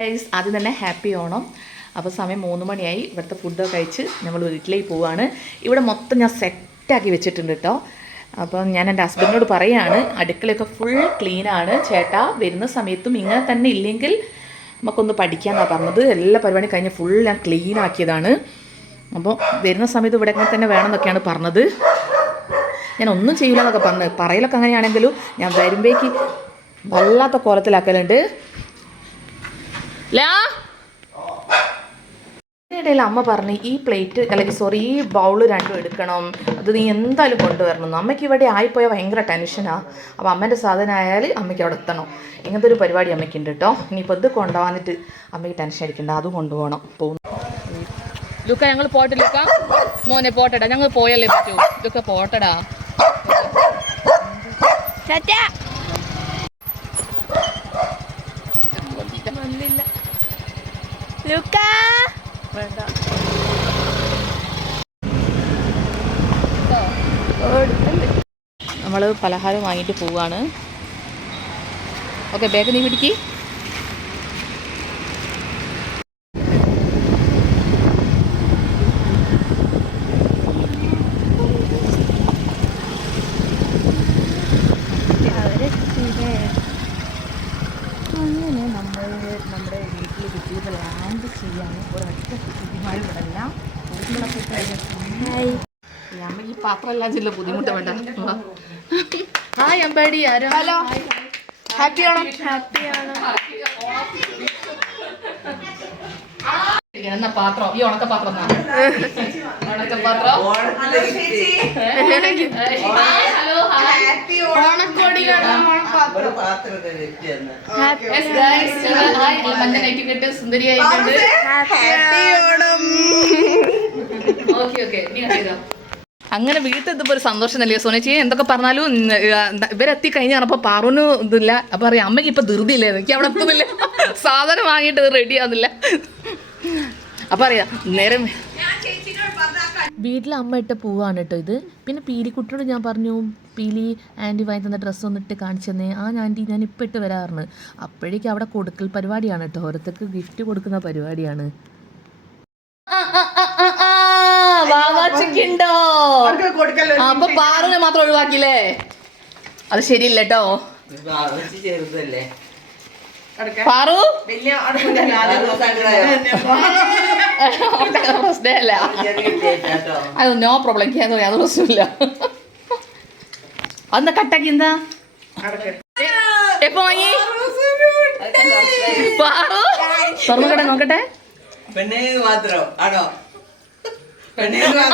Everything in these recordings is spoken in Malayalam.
ഗൈസ് ആദ്യം തന്നെ ഹാപ്പി ഓണം അപ്പോൾ സമയം മൂന്ന് മണിയായി. ഇവിടുത്തെ ഫുഡൊക്കെ കഴിച്ച് നമ്മൾ വീട്ടിലേക്ക് പോവുകയാണ് ഇവിടെ മൊത്തം ഞാൻ സെറ്റാക്കി വെച്ചിട്ടുണ്ട് കേട്ടോ അപ്പം ഞാൻ എന്റെ ഹസ്ബൻഡിനോട് പറയാണ് അടുക്കളയൊക്കെ ഫുൾ ക്ലീനാണ് ചേട്ടാ വരുന്ന സമയത്തും ഇങ്ങനെ തന്നെ ഇല്ലെങ്കിൽ നമുക്കൊന്ന് പഠിക്കാമെന്നാണ് പറഞ്ഞത്. എല്ലാ പരിപാടി കഴിഞ്ഞ് ഫുൾ ഞാൻ ക്ലീൻ ആക്കിയതാണ്. അപ്പോൾ വരുന്ന സമയത്ത് ഇവിടെ ഇങ്ങനെ തന്നെ വേണമെന്നൊക്കെയാണ് പറഞ്ഞത്. ഞാൻ ഒന്നും ചെയ്യില്ല എന്നൊക്കെ പറഞ്ഞു. പറയലൊക്കെ അങ്ങനെയാണെങ്കിലും ഞാൻ വരുമ്പോഴേക്ക് വല്ലാത്ത കോലത്തിലാക്കലുണ്ട്. ഇതിനിടയിൽ അമ്മ പറഞ്ഞു ഈ പ്ലേറ്റ് അല്ലെങ്കിൽ സോറി ഈ ബൗൾ രണ്ടും എടുക്കണം. അത് നീ എന്തായാലും കൊണ്ടുവരണം. അമ്മയ്ക്ക് ഇവിടെ ആയിപ്പോയാൽ ഭയങ്കര ടെൻഷനാണ് അപ്പോൾ അമ്മേന്റെ സാധനം ആയാൽ അമ്മയ്ക്ക് അവിടെ എത്തണം. ഇങ്ങനത്തെ ഒരു പരിപാടി അമ്മയ്ക്കുണ്ട് കേട്ടോ ഇനിയിപ്പോൾ ഇത് കൊണ്ടുപോകാനിട്ട് അമ്മയ്ക്ക് ടെൻഷൻ അടിക്കണ്ട. അത് കൊണ്ടുപോകണം. പോകുന്നു. ലുക്ക ഞങ്ങൾ പോട്ടെ ലുക്ക. മോനെ പോട്ടടാ. ഞങ്ങൾ പോയല്ലേ പറ്റൂ. ലുക്ക പോട്ടടാ. വന്നില്ല. ലുക്ക വേണ്ട. നമ്മൾ പലഹാരം വാങ്ങിയിട്ട് പോവാണ്. ഓക്കെ ബാഗ് നീ പിടിക്ക് അങ്ങനെ നമ്മൾ നമ്മുടെ വീട്ടിൽ കിട്ടിയത് ചെയ്യാൻ ഒരൊറ്റ കുട്ടിമാരും ഇവിടെ എല്ലാം വീട്ടിലൊക്കെ കഴിഞ്ഞ് ഈ അമ്മ ഈ പാത്രമെല്ലാം ചില ബുദ്ധിമുട്ട് വേണ്ട. ഹായ് അമ്പാടി. ആരോ? ഹലോ ഹാപ്പി ആണോ? ഹാപ്പി ആണ്. എന്നാ പാത്രം? ഈ ഉണക്ക പാത്രം? ഉണക്ക പാത്രം സുന്ദരിയായിട്ടുണ്ട്. ഓക്കെ ഓക്കെ നീ ചെയ്തോ. അങ്ങനെ വീട്ടിൽ എത്തുമ്പോൾ ഒരു സന്തോഷം നൽകിയ സോനച്ചി? എന്തൊക്കെ പറഞ്ഞാലും ഇവരെത്തി കഴിഞ്ഞ് പറഞ്ഞപ്പോൾ പാറുന് ഇതില്ല. അപ്പൊ അറിയാം അമ്മയ്ക്ക് ഇപ്പൊ ധൃതിയില്ലേ? എനിക്ക് അവിടെ എത്തുന്നില്ല. സാധനം വാങ്ങിയിട്ട് റെഡി ആവുന്നില്ല. അപ്പൊ അറിയാം നേരം വീട്ടിൽ അമ്മ ഇട്ട പൂവാണ് കേട്ടോ ഇത്. പിന്നെ പീലിക്കുട്ടിയോട് ഞാൻ പറഞ്ഞു പീലി ആന്റി വാങ്ങി തന്ന ഡ്രസ്സ് ഒന്ന് ഇട്ട് കാണിച്ചു തന്നെ ആ ആന്റി ഞാൻ ഇപ്പം ഇട്ട് വരാറുണ്ട് അപ്പോഴേക്കും അവിടെ കൊടുക്കൽ പരിപാടിയാണ് കേട്ടോ ഓരോരുത്തർക്ക് ഗിഫ്റ്റ് കൊടുക്കുന്ന പരിപാടിയാണ്. വാവാച്ചിക്കുണ്ടോ അപ്പൊ പാറുനെ മാത്രം ഒഴിവാക്കിയില്ലേ? അത് ശരിയില്ല കേട്ടോ പാറു വലിയ പ്രശ്നമല്ല അത് നോ പ്രോബ്ലം എനിക്ക് അത് യാതൊരു പ്രശ്നമില്ല അന്ന് കട്ടാക്കി എന്താ എപ്പോ വാങ്ങി തുറന്നു കട നോക്കട്ടെ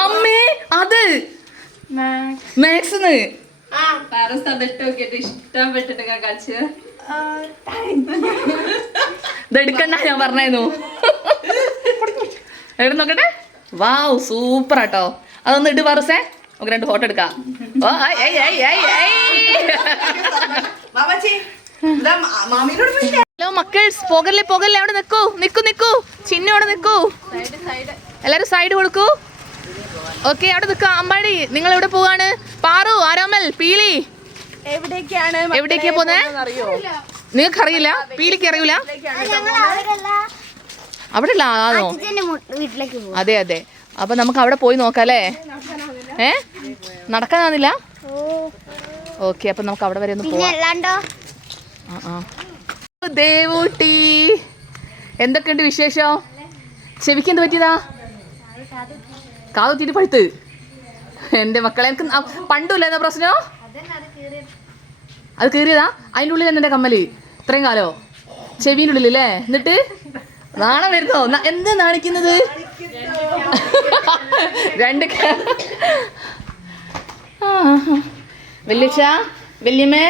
അമ്മേ അത് നോക്കിയിട്ട് ഇഷ്ടപ്പെട്ടിട്ട് കഴിച്ച് ഇത് എടുക്കണ്ട ഞാൻ പറഞ്ഞായിരുന്നു എടുത്ത് നോക്കട്ടെ? വാവ് സൂപ്പർ ആട്ടോ. അതൊന്ന് ഇട് പറസേ നമുക്ക് രണ്ട് ഫോട്ടോ എടുക്കാം. ഓ? ഹലോ മക്കൾസ് പോകല്ലേ പോകല്ലേ. അവിടെ നിൽക്കൂ. നിൽക്കൂ നിൽക്കൂ. ചിന്നു അവിടെ നിൽക്കൂ. സൈഡ് സൈഡ് എല്ലാരും സൈഡ് കൊടുക്കൂ. ഓക്കെ അവിടെ നിൽക്കാം. അമ്പാടി നിങ്ങൾ എവിടെ പോവാണ്? പാറു ആരോമൽ പീലി. എവിടേക്കാണ് എവിടേക്കാ പോന്നെ? അറിയോ നിങ്ങൾക്ക് അറിയില്ല പീലിക്ക് അറിയില്ല അവിടെ ആണോ അതെ അതെ. അപ്പൊ നമുക്ക് അവിടെ പോയി നോക്കാല്ലേ? ഏ? നടക്കാനാന്നില്ല ഓക്കെ അപ്പൊ നമുക്ക് അവിടെ വരെ ഒന്ന് പോവാം. ദേവൂട്ടി. എന്തൊക്കെയുണ്ട് വിശേഷം? ചെവിക്ക് എന്ത് പറ്റിയതാ? കാതുത്തിട്ട് പഴുത്ത്. എന്റെ മക്കളെ എനിക്ക് പണ്ടുമില്ലായിരുന്ന പ്രശ്നം? അത് കീറിയതാ? അതിന്റെ ഉള്ളിൽ എന്നെ കമ്മൽ. ഇത്രയും കാലോ? ചെവിന്റെ ഉള്ളിലല്ലേ എന്നിട്ട്? നാണം വരുന്നോ? എന്ത് നാണിക്കുന്നത്? രണ്ട് ക- ആ, എന്താ വല്യച്ഛ വല്യമ്മേ?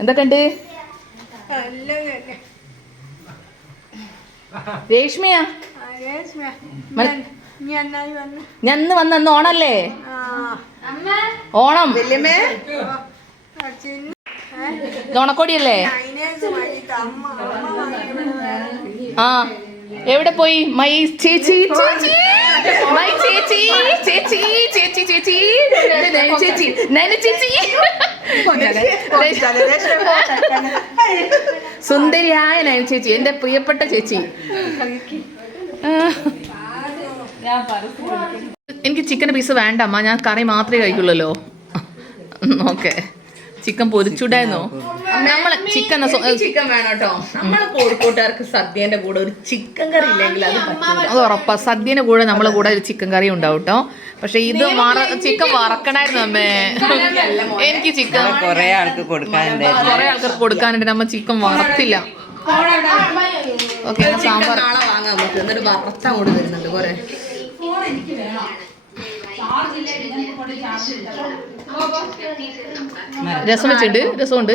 എന്തൊക്കെയുണ്ട്? രേഷ്മയാ? ഞാൻ വന്ന അന്ന് ഓണല്ലേ? ഓണം. ഓണക്കോടിയല്ലേ? ആ എവിടെ പോയി? മൈ ചേച്ചി ചേച്ചി! മൈ ചേച്ചി ചേച്ചി ചേച്ചി ചേച്ചി! ചേച്ചി നൈന ചേച്ചി! സുന്ദരിയായ നയൻ ചേച്ചി എന്റെ പ്രിയപ്പെട്ട ചേച്ചി. എനിക്ക് ചിക്കൻ പീസ് വേണ്ട അമ്മ. ഞാൻ കറി മാത്രമേ കഴിക്കുള്ളല്ലോ. ഓക്കെ. ചിക്കൻ പൊരിച്ചുണ്ടായിരുന്നോ നമ്മൾ ചിക്കൻ ചിക്കൻ വേണം കേട്ടോ നമ്മൾ കോഴിക്കോട്ടുകാർക്ക് സദ്യന്റെ കൂടെ ഒരു ചിക്കൻ കറി ഇല്ലെങ്കിൽ അത് ഉറപ്പാ സദ്യന്റെ കൂടെ നമ്മളെ കൂടെ ഒരു ചിക്കൻ കറി ഉണ്ടാവും കേട്ടോ പക്ഷെ ഇത് ചിക്കൻ വറക്കണായിരുന്നു അമ്മേ. എനിക്ക് ചിക്കൻ കൊറേ ആൾക്ക് കൊടുക്കാനുണ്ട് കുറെ ആൾക്കാർക്ക് കൊടുക്കാനുണ്ട്. നമ്മ ചിക്കൻ വറത്തില്ല. ഓക്കെ സാമ്പാർ. നാളെ വാങ്ങാൻ നമുക്ക് എന്നിട്ട് വറുത്ത അങ്ങോട്ട് വരുന്നുണ്ട് കൊറേ രസം വെച്ചിട്ടുണ്ട് രസമുണ്ട്.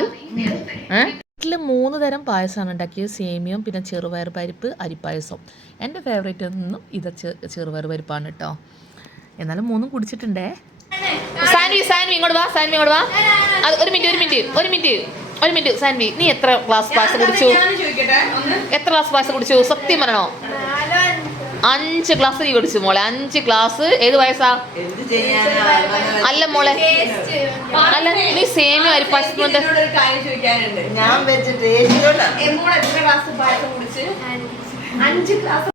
ഏഹ് വീട്ടിൽ മൂന്ന് തരം പായസമാണ് ഉണ്ടാക്കിയത്. സേമിയം പിന്നെ ചെറുപയർ പരിപ്പ് അരിപ്പായസം. എന്റെ ഫേവറേറ്റ് ഒന്നും ഇത് ചെറുപയർ പരിപ്പാണ് കേട്ടോ. എന്നാലും മൂന്നും കുടിച്ചിട്ടുണ്ടേ. സാൻവി സാൻവി ഇങ്ങോട്ട് വാ സാൻവി ഇങ്ങോട്ട് വാ. അത് ഒരു മിനിറ്റ് ഒരു മിനിറ്റ് ഒരു മിനിറ്റ് ഒരു മിനിറ്റ്. സാൻവി നീ എത്ര ഗ്ലാസ് പായസം കുടിച്ചു? എത്ര ഗ്ലാസ് പായസം കുടിച്ചു? സത്യം പറയണോ? അഞ്ച് ക്ലാസ് നീ കുടിച്ചു മോളെ. അഞ്ച് ക്ലാസ് ഏത് വയസ്സാ? എന്ത് ചെയ്യാനാ? അല്ല മോളെ. അല്ല നീ സേമി ഒരു ചോദിക്കാനുണ്ട്. ഞാൻ വെച്ച ടേസ്റ്റിലോട്ടാണ് എത്ര ഗ്ലാസ് പായസം കുടിച്ച് അഞ്ച് ഗ്ലാസ്